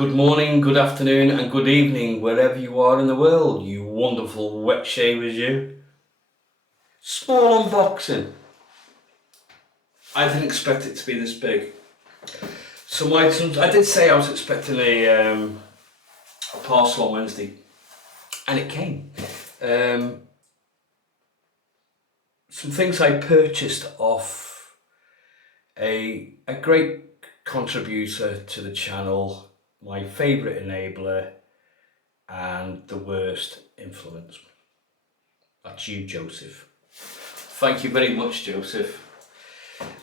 good morning, good afternoon, and good evening, wherever you are in the world, you wonderful wet shavers, you. Small unboxing. I didn't expect it to be this big. Some items, I did say I was expecting a parcel on Wednesday, and it came. Some things I purchased off a great contributor to the channel, my favourite enabler, and the worst influence. That's you, Joseph. Thank you very much, Joseph.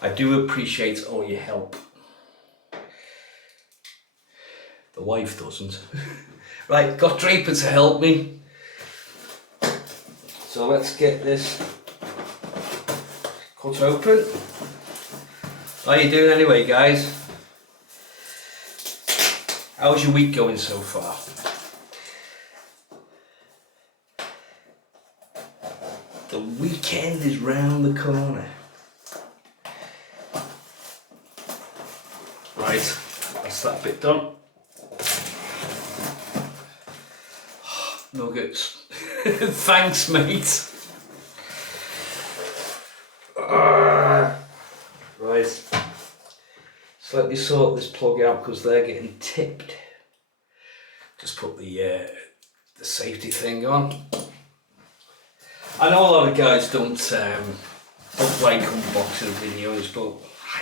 I do appreciate all your help. The wife doesn't. Right, got Draper to help me. So let's get this cut open. How you doing anyway, guys? How's your week going so far? The weekend is round the corner. Right, that's that bit done. Nuggets. Thanks, mate. Right. So let me sort this plug out because they're getting tipped. Just put the safety thing on. I know a lot of guys don't like unboxing videos, but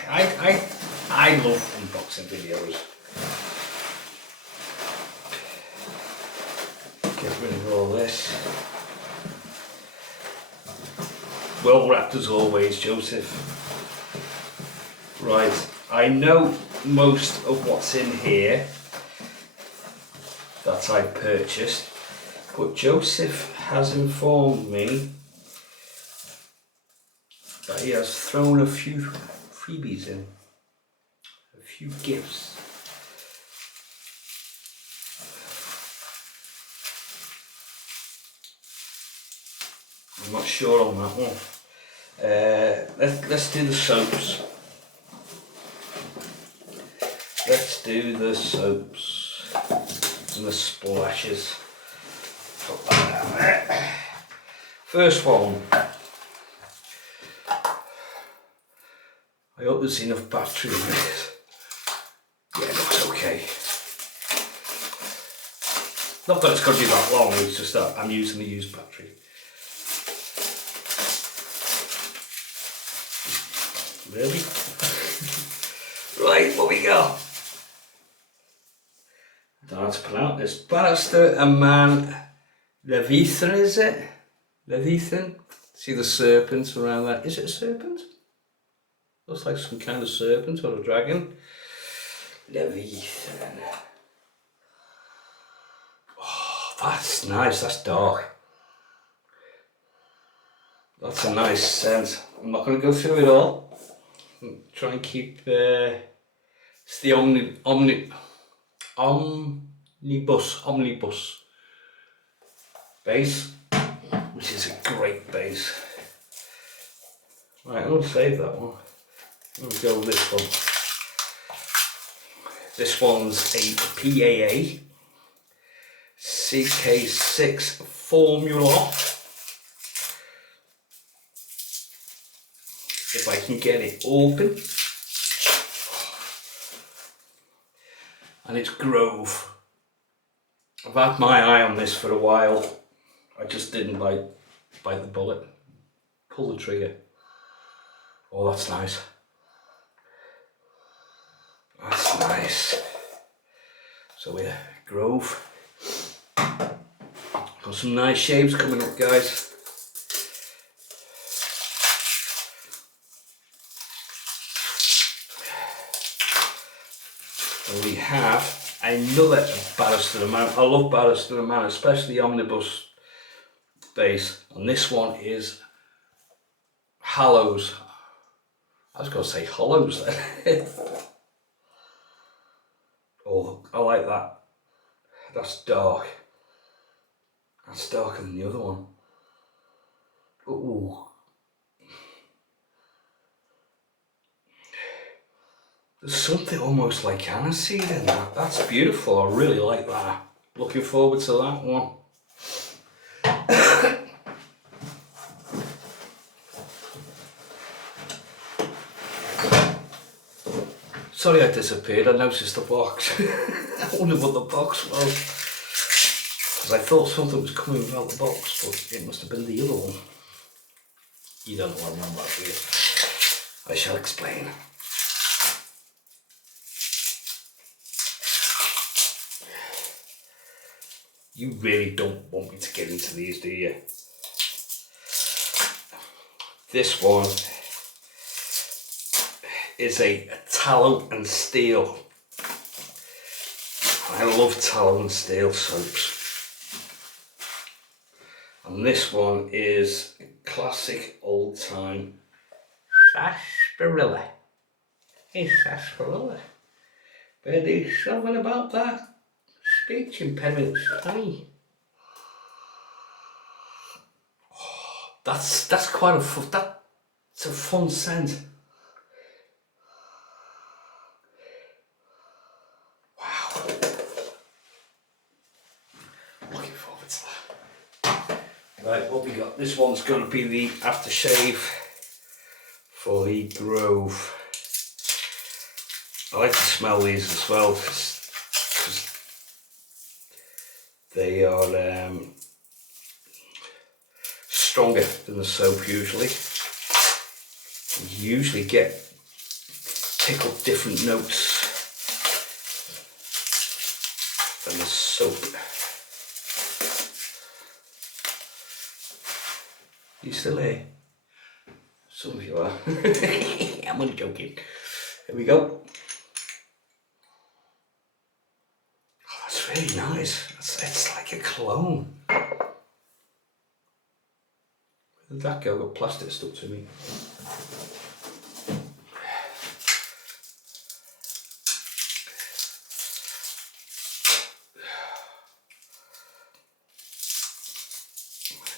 I love unboxing videos. Get rid of all this. Well wrapped as always, Joseph. Right, I know most of what's in here that I purchased, but Joseph has informed me that he has thrown a few freebies in, a few gifts. I'm not sure on that one. Let's do the soaps. Let's do the soaps and the splashes. Put that down there. First one. I hope there's enough battery in this. Yeah, it looks okay. Not that it's going to be that long, it's just that I'm using the used battery. Really? Right, what we got? I don't know how to pronounce this. Barrister Aman Levithan, is it? Levithan? See the serpent around that. Is it a serpent? Looks like some kind of serpent or a dragon. Levithan. Oh, that's nice, that's dark. That's a nice scent. I'm not going to go through it all. Try and keep it's the omnibus base, which is a great base. Right, I'm going to save that one. I'm going to go with this one. This one's a PAA CK6 formula. If I can get it open. And it's Grove. I've had my eye on this for a while. I just didn't bite the bullet. Pull the trigger. Oh, that's nice. That's nice. So yeah, Grove. Got some nice shapes coming up, guys. We have another Barrister Man. I love Barrister Man, especially the omnibus base. And this one is Hallows. I was going to say Hollows then. Oh, I like that. That's dark. That's darker than the other one. Ooh. There's something almost like aniseed in that. That's beautiful. I really like that. Looking forward to that one. Sorry I disappeared. I noticed the box. I wondered what the box was. Because I thought something was coming out the box, but it must have been the other one. You don't know what I'm on about, do you? I shall explain. You really don't want me to get into these, do you? This one is a tallow and steel. I love tallow and steel soaps. And this one is a classic old time sarsaparilla. It's sarsaparilla. But there's something about that speech impediment. Hey. Oh, that's quite that's a fun scent. Wow. Looking forward to that. Right, what we got? This one's going to be the aftershave for the Grove. I like to smell these as well because they are stronger than the soap usually. You usually pick up different notes than the soap. You still here? Some of you are. I'm only joking. Here we go. Oh, that's really nice. It's like a cologne. Where did that go? Got plastic stuck to me.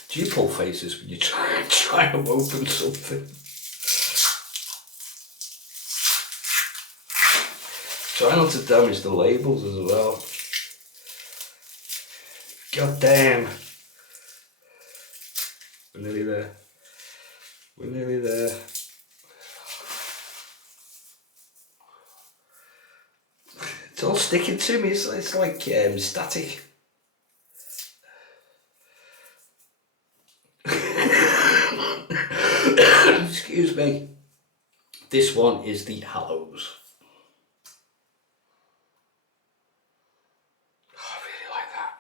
Do you pull faces when you try to open something? Try not to damage the labels as well. God damn. We're nearly there. We're nearly there. It's all sticking to me. It's like static. Excuse me. This one is the Hallows. Oh, I really like that.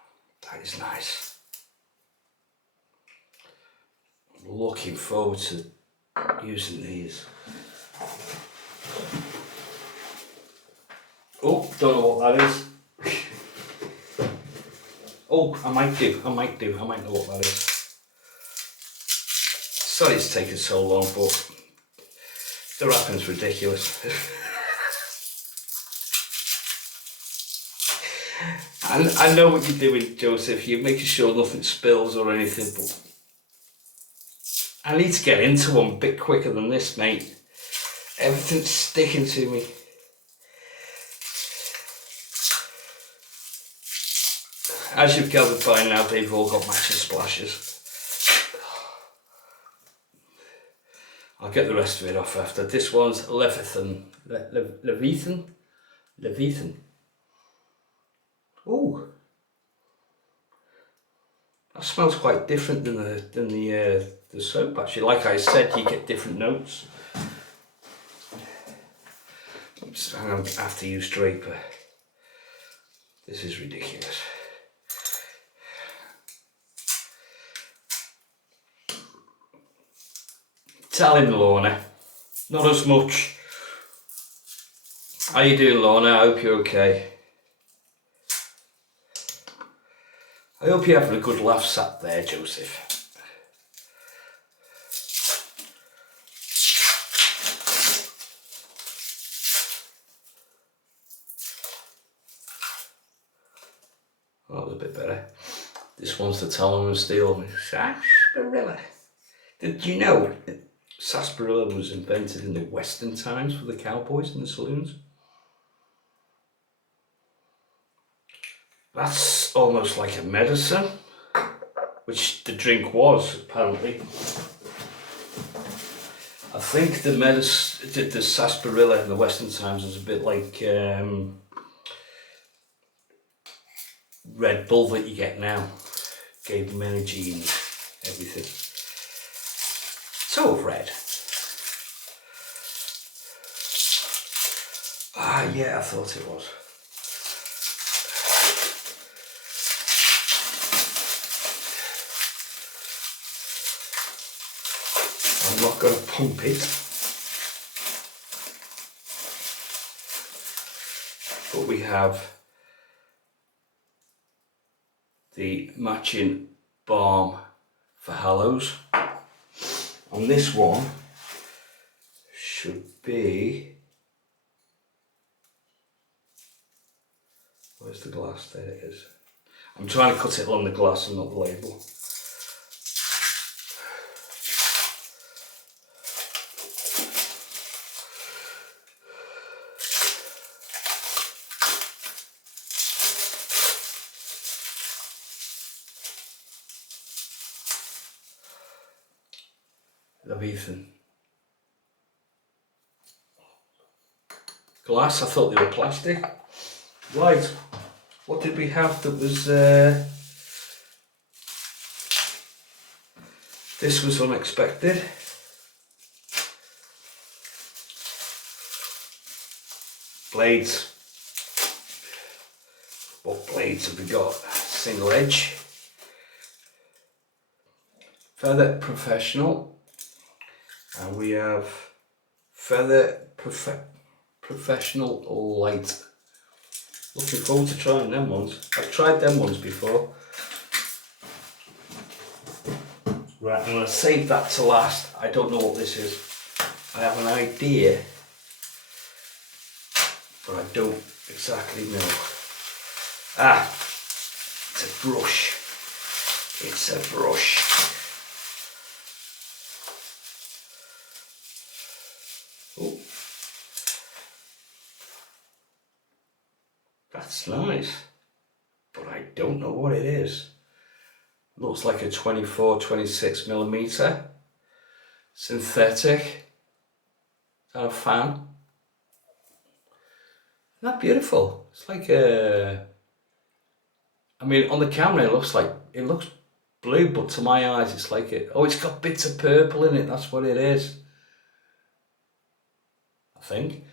That is nice. I'm looking forward to using these. Oh, don't know what that is. Oh, I might know what that is. Sorry it's taken so long, but the wrapping's ridiculous. I know what you're doing, Joseph. You're making sure nothing spills or anything, but I need to get into one a bit quicker than this, mate. Everything's sticking to me. As you've gathered by now, they've all got matching splashes. I'll get the rest of it off after. This one's Leviathan. Leviathan. Ooh, that smells quite different than the soap. Actually, like I said, you get different notes. Oops, I'm gonna have to use Draper. This is ridiculous. Tell him, Lorna. Not as much. How you doing, Lorna? I hope you're okay. I hope you're having a good laugh sat there, Joseph. Oh, that was a bit better. This one's the tallow and steel. Sarsaparilla. Did you know sarsaparilla was invented in the Western times for the cowboys in the saloons? That's almost like a medicine, which the drink was, apparently. I think the medicine, the sarsaparilla in the Western Times is a bit like Red Bull that you get now. Gave them energy and everything. So I've read. Ah, yeah, I thought it was. I'm not going to pump it, but we have the matching balm for Hallows, and this one should be, where's the glass? There it is. I'm trying to cut it on the glass and not the label. Love Ethan. Glass, I thought they were plastic. Right, what did we have that was, this was unexpected. Blades. What blades have we got? Single edge. Feather Professional. And we have Feather Professional Light. Looking forward to trying them ones. I've tried them ones before. Right, I'm going to save that to last. I don't know what this is. I have an idea, but I don't exactly know. Ah, it's a brush. It's a brush. Oh, that's nice, but I don't know what it is. Looks like a 24-26 millimeter synthetic. Is that a fan? Isn't that beautiful? It's like a, I mean, on the camera it looks blue, but to my eyes it's like it. Oh, it's got bits of purple in it. That's what it is, I think.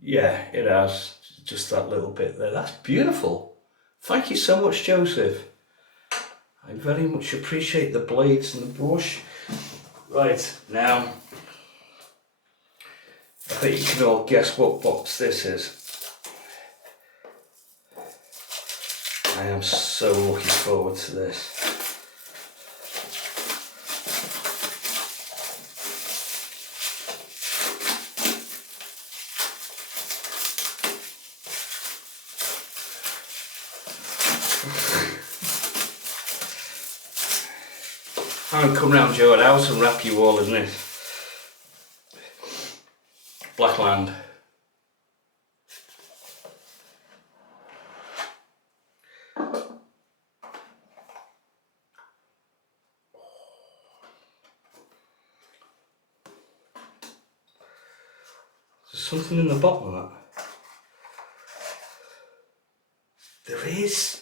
Yeah, it has. Just that little bit there. That's beautiful. Thank you so much, Joseph. I very much appreciate the blades and the brush. Right, now, I think you can all guess what box this is. I am so looking forward to this. I'm going to come round your house and wrap you all in this. Blackland. There's something in the bottom of that. There is.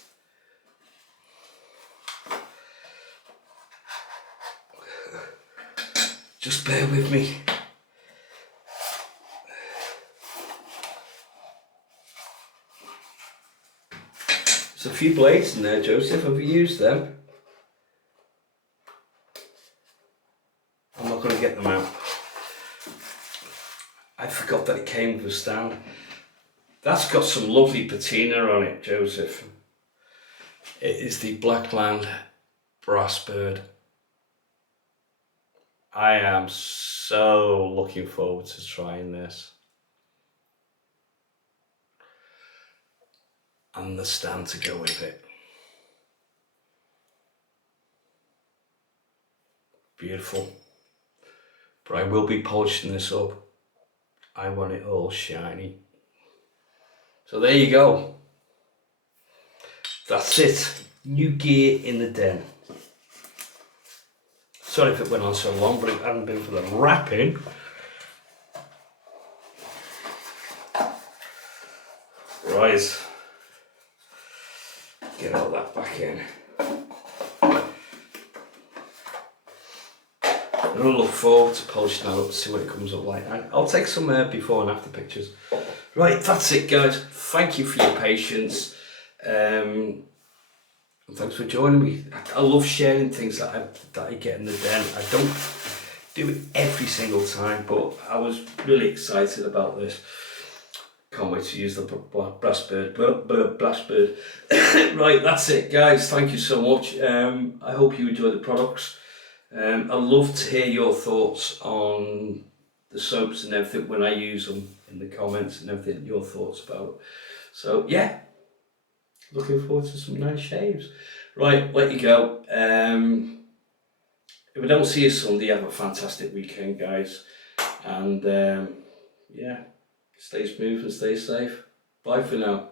Just bear with me. There's a few blades in there, Joseph. Have you used them? I'm not going to get them out. I forgot that it came with a stand. That's got some lovely patina on it, Joseph. It is the Blackland Brass Bird. I am so looking forward to trying this. And the stand to go with it. Beautiful. But I will be polishing this up. I want it all shiny. So there you go. That's it. New gear in the den. Sorry if it went on so long, but it hadn't been for the wrapping. Right. Get all that back in. I'm going to look forward to polishing that up to see what it comes up like. I'll take some before and after pictures. Right, that's it guys. Thank you for your patience. And thanks for joining me. I love sharing things that I get in the den. I don't do it every single time, but I was really excited about this. Can't wait to use the Blaspbird. Right, that's it guys. Thank you so much. I hope you enjoy the products. I'd love to hear your thoughts on the soaps and everything when I use them in the comments and everything, your thoughts about it. So yeah, looking forward to some nice shaves. Right, let you go. If I don't see you Sunday, have a fantastic weekend guys. And yeah, stay smooth and stay safe. Bye for now.